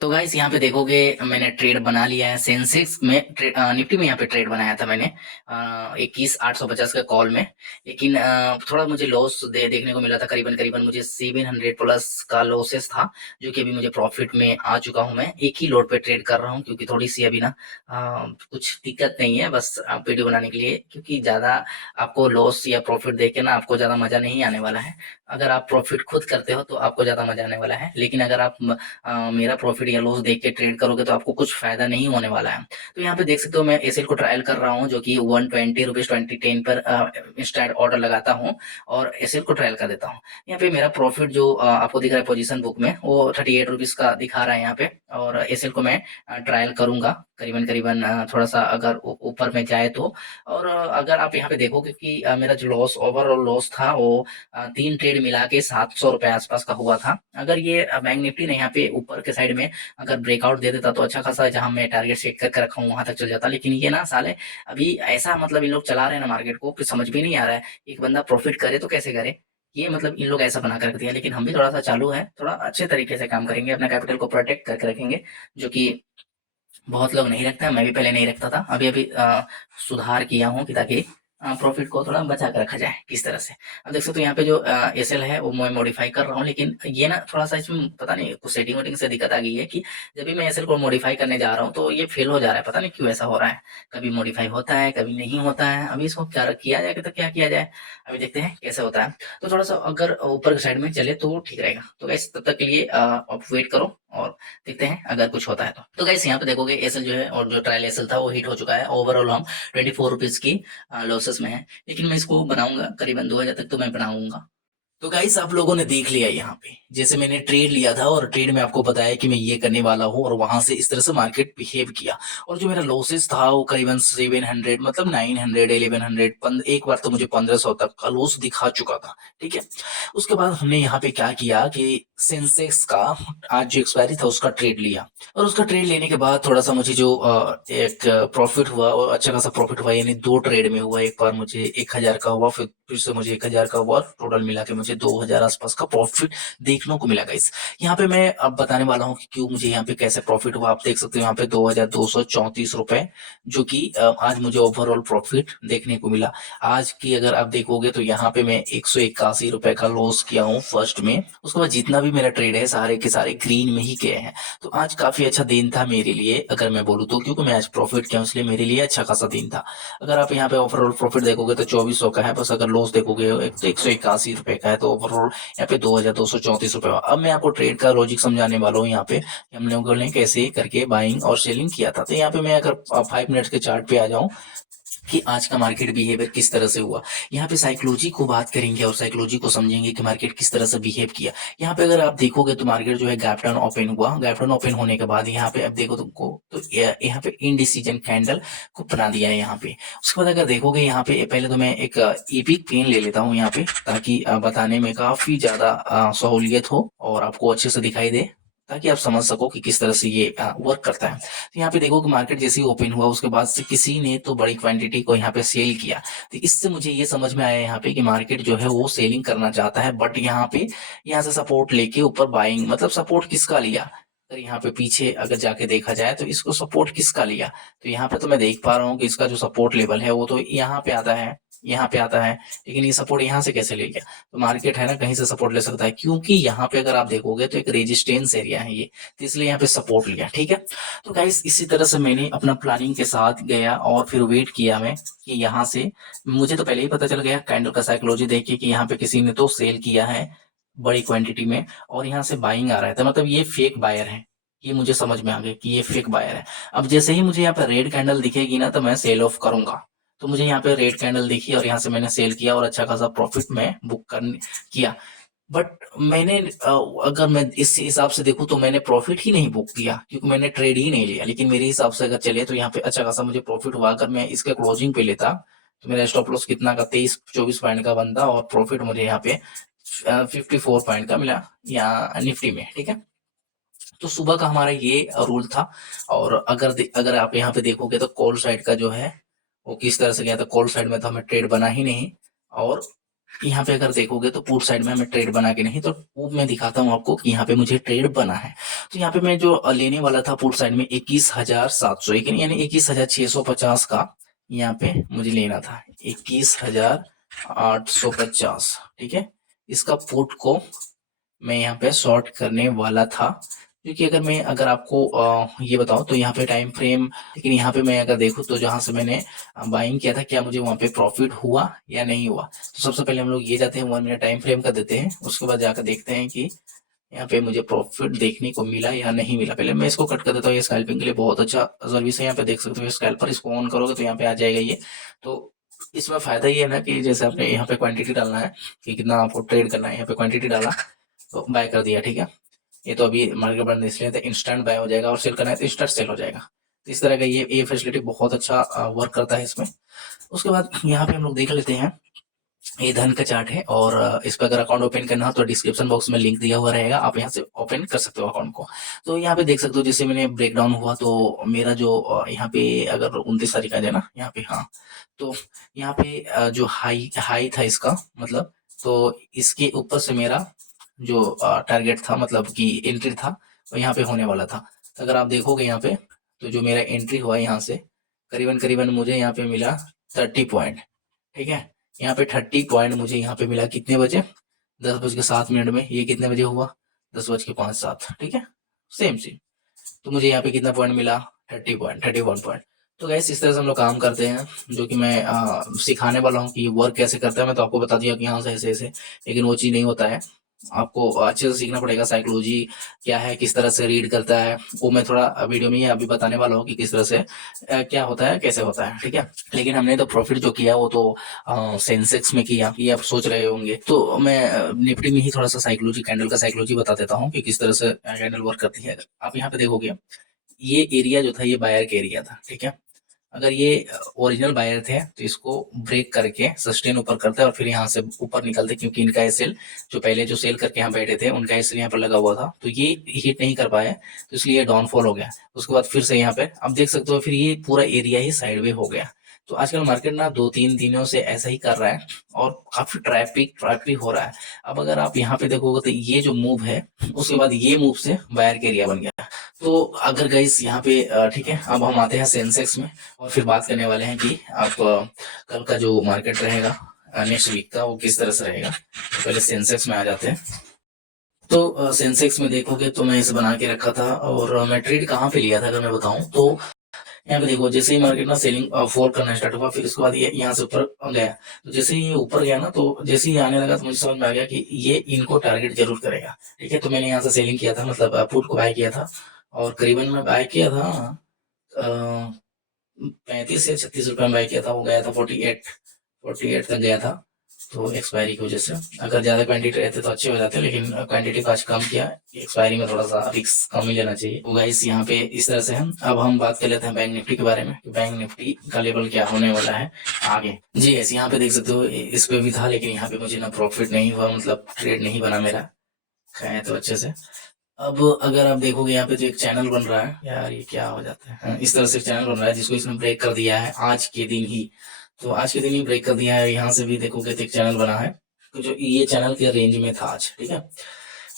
तो गाइस यहाँ पे देखोगे मैंने ट्रेड बना लिया है सेंसेक्स में निफ्टी में यहाँ पे ट्रेड बनाया था मैंने 21,850 का कॉल में। लेकिन थोड़ा मुझे लॉस देखने को मिला था, करीबन करीबन मुझे 700 प्लस का लॉसेस था, जो कि अभी मुझे प्रॉफिट में आ चुका हूँ। मैं एक ही लोड पे ट्रेड कर रहा हूँ क्योंकि थोड़ी सी अभी ना कुछ दिक्कत नहीं है, बस वीडियो बनाने के लिए, क्योंकि ज़्यादा आपको लॉस या प्रॉफिट देख के ना आपको ज़्यादा मज़ा नहीं आने वाला है। अगर आप प्रॉफिट खुद करते हो तो आपको ज़्यादा मज़ा आने वाला है, लेकिन अगर आप मेरा प्रॉफिट या लॉस देख के ट्रेड करोगे तो आपको कुछ फायदा नहीं होने वाला है। तो यहाँ पे देख सकते हो मैं एसएल को ट्रायल कर रहा हूँ, जो कि 120 रुपीज 2010 पर इंस्टेंट ऑर्डर लगाता हूँ और एसएल को ट्रायल कर देता हूँ। यहाँ पे मेरा प्रॉफिट जो आपको दिख रहा है पोजीशन बुक में, वो 38 रुपीज का दिखा रहा है यहाँ पे। और एसएल को मैं ट्रायल करूंगा करीबन करीबन थोड़ा सा अगर ऊपर में जाए तो। और अगर आप यहाँ पे देखोगे कि मेरा जो लॉस ओवरऑल लॉस था वो 3 ट्रेड मिला के 700 रुपए आसपास का हुआ था। अगर ये बैंक निफ्टी ने यहाँ पे ऊपर के साइड में अगर ब्रेकआउट दे देता तो अच्छा खासा, जहां मैं टारगेट सेट करके रखा हूँ वहां तक चल जाता। लेकिन ये ना साले अभी ऐसा मतलब इन लोग चला रहे हैं ना मार्केट को कि समझ भी नहीं आ रहा है, एक बंदा प्रॉफिट करे तो कैसे करे। ये मतलब इन लोग ऐसा बना कर रख दिया। लेकिन हम भी थोड़ा सा चालू है, थोड़ा अच्छे तरीके से काम करेंगे, अपना कैपिटल को प्रोटेक्ट करके रखेंगे, जो कि बहुत लोग नहीं रखता है। मैं भी पहले नहीं रखता था, अभी अभी सुधार किया हूँ कि ताकि प्रॉफिट को थोड़ा बचा कर रखा जाए किस तरह से। अब देख सकते हो यहाँ पे जो एसएल है वो मैं मॉडिफाई कर रहा हूँ, लेकिन ये ना थोड़ा सा इसमें पता नहीं कुछ सेटिंग वेटिंग से दिक्कत आ गई है कि जब भी मैं एसएल को मॉडिफाई करने जा रहा हूँ तो ये फेल हो जा रहा है, पता नहीं क्यों ऐसा हो रहा है। कभी मॉडिफाई होता है कभी नहीं होता है। अभी इसको क्या किया जाए तो क्या किया जाए, अभी देखते हैं कैसे होता है। तो थोड़ा सा अगर ऊपर की साइड में चले तो ठीक रहेगा। तो गाइस तब तक के लिए आप वेट करो और देखते हैं अगर कुछ होता है तो गाइस यहाँ पे देखोगे एसएल जो है और जो ट्रायल एसएल था वो हिट हो चुका है। ओवरऑल हम 24 रुपीज की लॉसेस में है, लेकिन मैं इसको बनाऊंगा करीबन 2000 तक तो मैं बनाऊंगा। तो गाइस आप लोगों ने देख लिया यहाँ पे, जैसे मैंने ट्रेड लिया था और ट्रेड में आपको बताया कि मैं ये करने वाला हूँ, और वहां से इस तरह से मार्केट बिहेव किया। और जो मेरा लॉसेस था वो करीबन 700 मतलब 900 1100 एक बार तो मुझे 1500 तक का लॉस दिखा चुका था। ठीक है, उसके बाद हमने यहाँ पे क्या किया कि सेंसेक्स का आज जो एक्सपायरी था उसका ट्रेड लिया। और उसका ट्रेड लेने के बाद थोड़ा सा मुझे जो एक प्रॉफिट हुआ और अच्छा खासा प्रॉफिट हुआ, यानी 2 ट्रेड में हुआ। एक बार मुझे 1000 का हुआ, फिर से मुझे 1000 का हुआ, टोटल मिला के मुझे 2000 आसपास का प्रॉफिट देखने को मिला गाइस। यहाँ पे मैं अब बताने वाला हूँ कि क्यों मुझे यहाँ पे कैसे प्रॉफिट हुआ। आप देख सकते हो यहाँ पे 2234 रुपए, जो कि आज मुझे ओवरऑल प्रॉफिट देखने को मिला। आज की अगर आप देखोगे तो यहाँ पे मैं 181 रुपए का लॉस किया हूँ फर्स्ट में। उसके बाद जितना भी मेरा ट्रेड है सारे के सारे ग्रीन में ही गए हैं। तो आज काफी अच्छा दिन था मेरे लिए अगर मैं बोलूँ तो, क्योंकि मैं आज प्रॉफिट किया इसलिए मेरे लिए अच्छा खासा दिन था। अगर आप यहाँ पे ओवरऑल प्रॉफिट देखोगे तो 2400 का है, बस अगर लॉस देखोगे एक तो 181 रुपए का है, तो ओवरऑल यहाँ पे 2234 रुपए। अब मैं आपको ट्रेड का लॉजिक समझाने वाला हूँ यहाँ पे, हम लोगों ने कैसे करके बाइंग और सेलिंग किया था। तो यहाँ पे मैं अगर 5 मिनट के चार्ट पे आ जाऊं कि आज का मार्केट बिहेवियर किस तरह से हुआ, यहाँ पे साइकोलॉजी को बात करेंगे और साइकोलॉजी को समझेंगे कि मार्केट किस तरह से बिहेव किया। यहाँ पे अगर आप देखोगे तो मार्केट जो है गैप डाउन ओपन हुआ, गैप डाउन ओपन होने के बाद यहाँ पे अब देखो तुमको तो यहाँ पे इनडिसीजन कैंडल को बना दिया है यहाँ पे। उसके बाद अगर देखोगे यहाँ पे पहले तो मैं एक एपिक पेन ले लेता हूँ यहाँ पे, ताकि बताने में काफी ज्यादा सहूलियत हो और आपको अच्छे से दिखाई दे, ताकि आप समझ सको कि किस तरह से ये वर्क करता है। तो यहाँ पे देखो कि मार्केट जैसे ही ओपन हुआ उसके बाद से किसी ने तो बड़ी क्वांटिटी को यहाँ पे सेल किया। तो इससे मुझे ये समझ में आया यहाँ पे कि मार्केट जो है वो सेलिंग करना चाहता है, बट यहाँ पे यहाँ से सपोर्ट लेके ऊपर बाइंग, मतलब सपोर्ट किसका लिया, अगर यहाँ पे पीछे अगर जाके देखा जाए तो इसको सपोर्ट किसका लिया। तो यहाँ पे तो मैं देख पा रहा हूँ कि इसका जो सपोर्ट लेवल है वो तो यहाँ पे आता है, यहाँ पे आता है, लेकिन ये सपोर्ट यहाँ से कैसे ले गया। तो मार्केट है ना कहीं से सपोर्ट ले सकता है, क्योंकि यहाँ पे अगर आप देखोगे तो एक रेजिस्टेंस एरिया है ये, तो इसलिए यहाँ पे सपोर्ट लिया। ठीक है, तो गाइस इसी तरह से मैंने अपना प्लानिंग के साथ गया और फिर वेट किया मैं कि यहाँ से, मुझे तो पहले ही पता चल गया कैंडल का साइकोलॉजी देख के कि यहाँ पे किसी ने तो सेल किया है बड़ी क्वांटिटी में और यहाँ से बाइंग आ रहा है, तो मतलब ये फेक बायर है। ये मुझे समझ में आ गया कि ये फेक बायर है। अब जैसे ही मुझे यहाँ पे रेड कैंडल दिखेगी ना तो मैं सेल ऑफ करूंगा। तो मुझे यहाँ पे रेड कैंडल दिखी और यहाँ से मैंने सेल किया और अच्छा खासा प्रॉफिट में बुक कर किया। बट मैंने अगर मैं इस हिसाब से देखूं तो मैंने प्रॉफिट ही नहीं बुक किया, क्योंकि मैंने ट्रेड ही नहीं लिया। लेकिन मेरे हिसाब से अगर चले तो यहाँ पे अच्छा खासा मुझे प्रॉफिट हुआ। अगर मैं इसके क्लोजिंग पे लेता तो मेरा स्टॉप लॉस कितना का 23-24 पॉइंट का बनता और प्रॉफिट मुझे यहाँ पे 54 पॉइंट का मिला यहाँ निफ्टी में। ठीक है, तो सुबह का हमारा ये रूल था। और अगर आप यहाँ पे देखोगे तो कॉल साइड का जो है वो किस तरह से गया था। कॉल साइड में तो हमें ट्रेड बना ही नहीं और यहाँ पे अगर देखोगे तो पुट साइड में हमें ट्रेड बना के नहीं, तो वो मैं दिखाता हूँ आपको कि यहाँ पे मुझे ट्रेड बना है। तो यहाँ पे मैं जो लेने वाला था पुट साइड में 21,700, यानी 21,650 का यहाँ पे मुझे लेना था, 21,850। ठीक है, इसका पुट को मैं यहाँ पे शॉर्ट करने वाला था, क्योंकि अगर आपको ये बताऊं तो यहाँ पे टाइम फ्रेम, लेकिन यहाँ पे मैं अगर देखूं तो जहां से मैंने बाइंग किया था, क्या मुझे वहां पे प्रॉफिट हुआ या नहीं हुआ। तो सबसे पहले हम लोग ये जाते हैं 1 मिनट टाइम फ्रेम का देते हैं, उसके बाद जाकर देखते हैं कि यहाँ पे मुझे प्रॉफिट देखने को मिला या नहीं मिला। पहले मैं इसको कट कर देता हूँ, ये स्कैल्पिंग के लिए बहुत अच्छा सर्विस है। यहाँ पे देख सकते हो स्कैल्पर, इसको ऑन करोगे तो यहाँ पे आ जाएगा ये। तो इसमें फायदा ये है ना कि जैसे आपने यहाँ पे क्वांटिटी डालना है कि कितना आपको ट्रेड करना है, यहाँ पे क्वांटिटी डाला तो बाय कर दिया। ठीक है, ये तो अभी मार्केट बंद इसलिए तो इंस्टेंट बाय हो जाएगा, और सेल करना है तो इंस्टेंट सेल हो जाएगा। तो इस तरह का ये फैसिलिटी बहुत अच्छा वर्क करता है इसमें। उसके बाद यहाँ पे हम लोग देख लेते हैं, ये धन का चार्ट है, और इस पर अगर अकाउंट ओपन करना हो तो डिस्क्रिप्शन बॉक्स में लिंक दिया हुआ रहेगा, आप यहाँ से ओपन कर सकते हो अकाउंट को। तो यहाँ पे देख सकते हो, जैसे मैंने ब्रेकडाउन हुआ तो मेरा जो यहाँ पे अगर 29 तारीख आ जाए ना यहाँ पे, हाँ, तो यहाँ पे जो हाई हाई था इसका, मतलब तो इसके ऊपर से मेरा जो टारगेट था, मतलब कि एंट्री था, वो यहाँ पे होने वाला था। तो अगर आप देखोगे यहाँ पे, तो जो मेरा एंट्री हुआ यहाँ से करीबन करीबन मुझे यहाँ पे मिला 30 पॉइंट। ठीक है, यहाँ पे 30 पॉइंट मुझे यहाँ पे मिला कितने बजे, 10:07 में। ये कितने बजे हुआ, 10:05 ठीक है, सेम सेम। तो मुझे यहाँ पे कितना पॉइंट मिला, 31 पॉइंट। तो गैस इस तरह से हम लोग काम करते हैं, जो कि मैं सिखाने वाला हूँ कि ये वर्क कैसे करता है। मैं तो आपको बता दिया कि यहाँ से ऐसे ऐसे, लेकिन वो चीज़ नहीं होता है। आपको अच्छे से सीखना पड़ेगा, साइकोलॉजी क्या है, किस तरह से रीड करता है, वो मैं थोड़ा वीडियो में ही अभी बताने वाला हूँ कि किस तरह से क्या होता है, कैसे होता है। ठीक है, लेकिन हमने तो प्रॉफिट जो किया वो तो सेंसेक्स में किया, ये आप सोच रहे होंगे। तो मैं निफ्टी में ही थोड़ा सा साइकोलॉजी, कैंडल का साइकोलॉजी बता देता हूँ कि किस तरह से कैंडल वर्क करती है। आप यहाँ पे देखोगे, ये एरिया जो था ये बायर का एरिया था। ठीक है, अगर ये ओरिजिनल बायर थे तो इसको ब्रेक करके सस्टेन ऊपर करते और फिर यहाँ से ऊपर निकलते, क्योंकि इनका एसएल जो पहले जो सेल करके यहाँ बैठे थे उनका एसएल यहाँ पर लगा हुआ था, तो ये हिट नहीं कर पाए, तो इसलिए डाउनफॉल हो गया। उसके बाद फिर से यहाँ पे अब देख सकते हो, फिर ये पूरा एरिया ही साइडवे हो गया। तो आजकल मार्केट ना 2-3 दिनों से ऐसा ही कर रहा है, और काफी ट्रैफिक हो रहा है। अब अगर आप यहाँ पे देखोगे तो ये जो मूव है, उसके बाद ये मूव से बायर का एरिया बन गया। तो अगर गाइस यहाँ पे ठीक है, अब हम आते हैं सेंसेक्स में, और फिर बात करने वाले हैं कि आप कल का जो मार्केट रहेगा नेक्स्ट वीक का, वो किस तरह से रहेगा। तो पहले सेंसेक्स में आ जाते हैं। तो सेंसेक्स में देखोगे तो मैं इसे बना के रखा था, और मैं ट्रेड कहाँ पे लिया था अगर मैं बताऊं तो यहाँ पे देखो, जैसे ही मार्केट ना सेलिंग फॉल करना स्टार्ट हुआ, फिर उसके बाद ये यहाँ से ऊपर गया। तो जैसे ही ये ऊपर गया ना, तो जैसे ही आने लगा तो मुझे समझ में आ गया कि ये इनको टारगेट जरूर करेगा। ठीक है, तो मैंने यहाँ से सेलिंग किया था, मतलब पुट को बाय किया था, और करीबन मैं बाय किया था 35 या 36 रुपए में बाय किया था। वो गया था 48 तक गया था। तो एक्सपायरी की वजह से अगर ज्यादा क्वांटिटी रहते तो अच्छे हो जाते, लेकिन क्वांटिटी को आज कम किया, एक्सपायरी में थोड़ा सा रिस्क कम ही लेना चाहिए। तो गाइस यहाँ पे इस तरह से हम अब हम बात कर लेते हैं बैंक निफ्टी के बारे में, कि बैंक निफ्टी का लेवल क्या होने वाला है आगे। जी यस, यहाँ पे देख सकते हो इस पे भी था, लेकिन यहाँ पे मुझे ना प्रॉफिट नहीं हुआ, मतलब ट्रेड नहीं बना मेरा, खाया तो अच्छे से। अब अगर आप देखोगे यहाँ पे जो एक चैनल बन रहा है, यार ये क्या हो जाता है, इस तरह से चैनल बन रहा है जिसको इसने ब्रेक कर दिया है आज के दिन ही। तो आज के दिन ही ब्रेक कर दिया है। यहाँ से भी देखोगे तो एक चैनल बना है, तो जो ये चैनल के रेंज में था आज। ठीक है,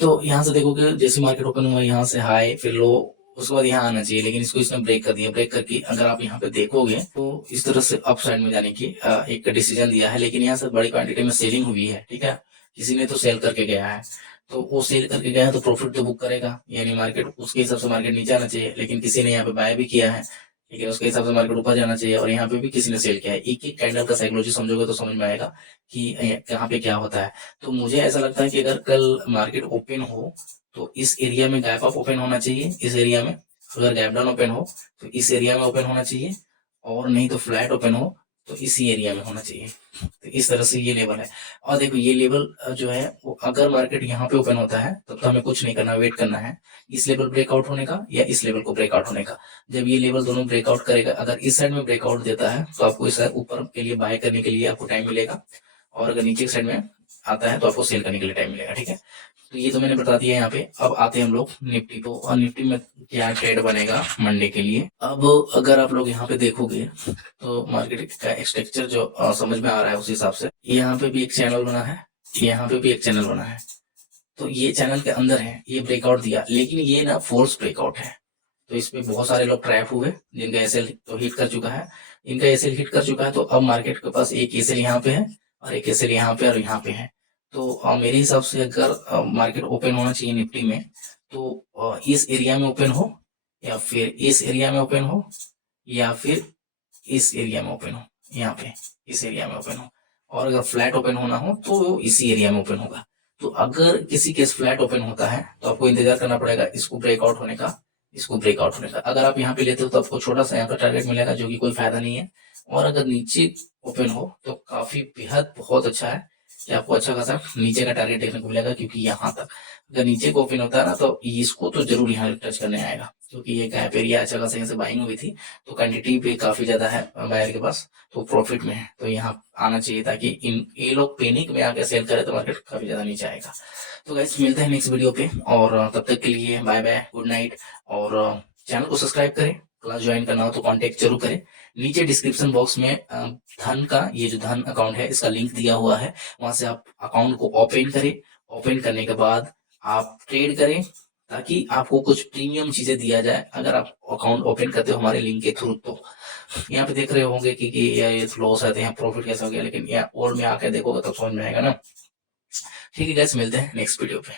तो यहाँ से देखोगे जैसे मार्केट ओपन हुआ, यहाँ से हाई फिर लो, उसके बाद यहाँ आना चाहिए, लेकिन इसको इसने ब्रेक कर दिया। ब्रेक करके अगर आप यहाँ पे देखोगे तो इस तरह से अप साइड में जाने की एक डिसीजन दिया है, लेकिन यहाँ से बड़ी क्वांटिटी में सेलिंग हुई है। ठीक है, किसी ने तो सेल करके गया है, तो वो सेल करके गया है तो प्रॉफिट तो बुक करेगा, यानी मार्केट उसके हिसाब से मार्केट नीचे आना चाहिए। लेकिन किसी ने यहाँ पे बाय भी किया है, लेकिन उसके हिसाब से मार्केट ऊपर जाना चाहिए, और यहाँ पे भी किसी ने सेल किया है। एक एक कैंडल का साइकोलॉजी समझोगे तो समझ में आएगा कि कहाँ पे क्या होता है। तो मुझे ऐसा लगता है कि अगर कल मार्केट ओपन हो तो इस एरिया में गैप अप ओपन होना चाहिए, इस एरिया में अगर गैप डाउन ओपन हो तो इस एरिया में ओपन होना चाहिए, और नहीं तो फ्लैट ओपन हो तो इसी एरिया में होना चाहिए। तो इस तरह से ये लेवल है। और देखो ये लेवल जो है वो अगर मार्केट यहाँ पे ओपन होता है तब तो हमें कुछ नहीं करना, वेट करना है इस लेवल ब्रेकआउट होने का या इस लेवल को ब्रेकआउट होने का। जब ये लेवल दोनों ब्रेकआउट करेगा, अगर इस साइड में ब्रेकआउट देता है तो आपको इस साइड ऊपर के लिए बाय करने के लिए आपको टाइम मिलेगा, और अगर नीचे साइड में आता है तो आपको सेल करने के लिए टाइम मिलेगा। ठीक है, तो ये तो मैंने बता दिया यहाँ पे। अब आते हैं हम लोग निफ्टी को, और निफ्टी में क्या ट्रेड बनेगा मंडे के लिए। अब अगर आप लोग यहाँ पे देखोगे तो मार्केट का स्ट्रक्चर जो समझ में आ रहा है उस हिसाब से, यहाँ पे भी एक चैनल बना है, यहाँ पे भी एक चैनल बना है, तो ये चैनल के अंदर है, ये ब्रेकआउट दिया, लेकिन ये ना फोर्स ब्रेकआउट है। तो इसमें बहुत सारे लोग ट्रैप हुए, जिनका एसएल तो हिट कर चुका है, इनका एसएल हिट कर चुका है। तो अब मार्केट के पास एक एसएल यहाँ पे है और एक एसएल यहाँ पे और यहाँ पे है। तो मेरे हिसाब से अगर मार्केट ओपन होना चाहिए निफ्टी में, तो इस एरिया में ओपन हो, या फिर इस एरिया में ओपन हो, या फिर इस एरिया में ओपन हो, यहाँ पे इस एरिया में ओपन हो। और अगर फ्लैट ओपन होना हो तो इसी एरिया में ओपन होगा। तो अगर किसी केस फ्लैट ओपन होता है तो आपको इंतजार करना पड़ेगा इसको ब्रेकआउट होने का, इसको ब्रेकआउट होने का। अगर आप यहाँ पे लेते हो तो आपको छोटा सा यहाँ पे टारगेट मिलेगा, जो कि कोई फायदा नहीं है। और अगर नीचे ओपन हो तो काफी बेहद बहुत अच्छा है कि आपको अच्छा खासा नीचे का टारगेट देखने को मिलेगा, क्योंकि यहाँ तक अगर नीचे को ओपन होता है ना तो इसको तो जरूर यहाँ टच करने आएगा, क्योंकि ये गैप एरिया अच्छा खासा यहाँ से बाइंग हुई थी, तो क्वांटिटी भी काफी ज्यादा है बायर के पास, तो प्रॉफिट में है, तो यहाँ आना चाहिए ताकि इन ये लोग पैनिक में आके सेल करे तो मार्केट काफी ज्यादा नीचे आएगा। तो गाइस मिलते हैं नेक्स्ट वीडियो पे, और तब तक के लिए बाय बाय, गुड नाइट। और चैनल को सब्सक्राइब करें, क्लास ज्वाइन करना हो तो कांटेक्ट जरूर करें। नीचे डिस्क्रिप्शन बॉक्स में धन का, ये जो धन अकाउंट है इसका लिंक दिया हुआ है, वहां से आप अकाउंट को ओपन करें। ओपन करने के बाद आप ट्रेड करें, ताकि आपको कुछ प्रीमियम चीजें दिया जाए अगर आप अकाउंट ओपन करते हो हमारे लिंक के थ्रू। तो यहाँ पे देख रहे होंगे कि ये लॉस आते हैं, प्रॉफिट कैसा हो गया, लेकिन यहाँ और में आके देखोगे तब समझ में आएगा ना। ठीक है गाइस, मिलते हैं नेक्स्ट वीडियो पे।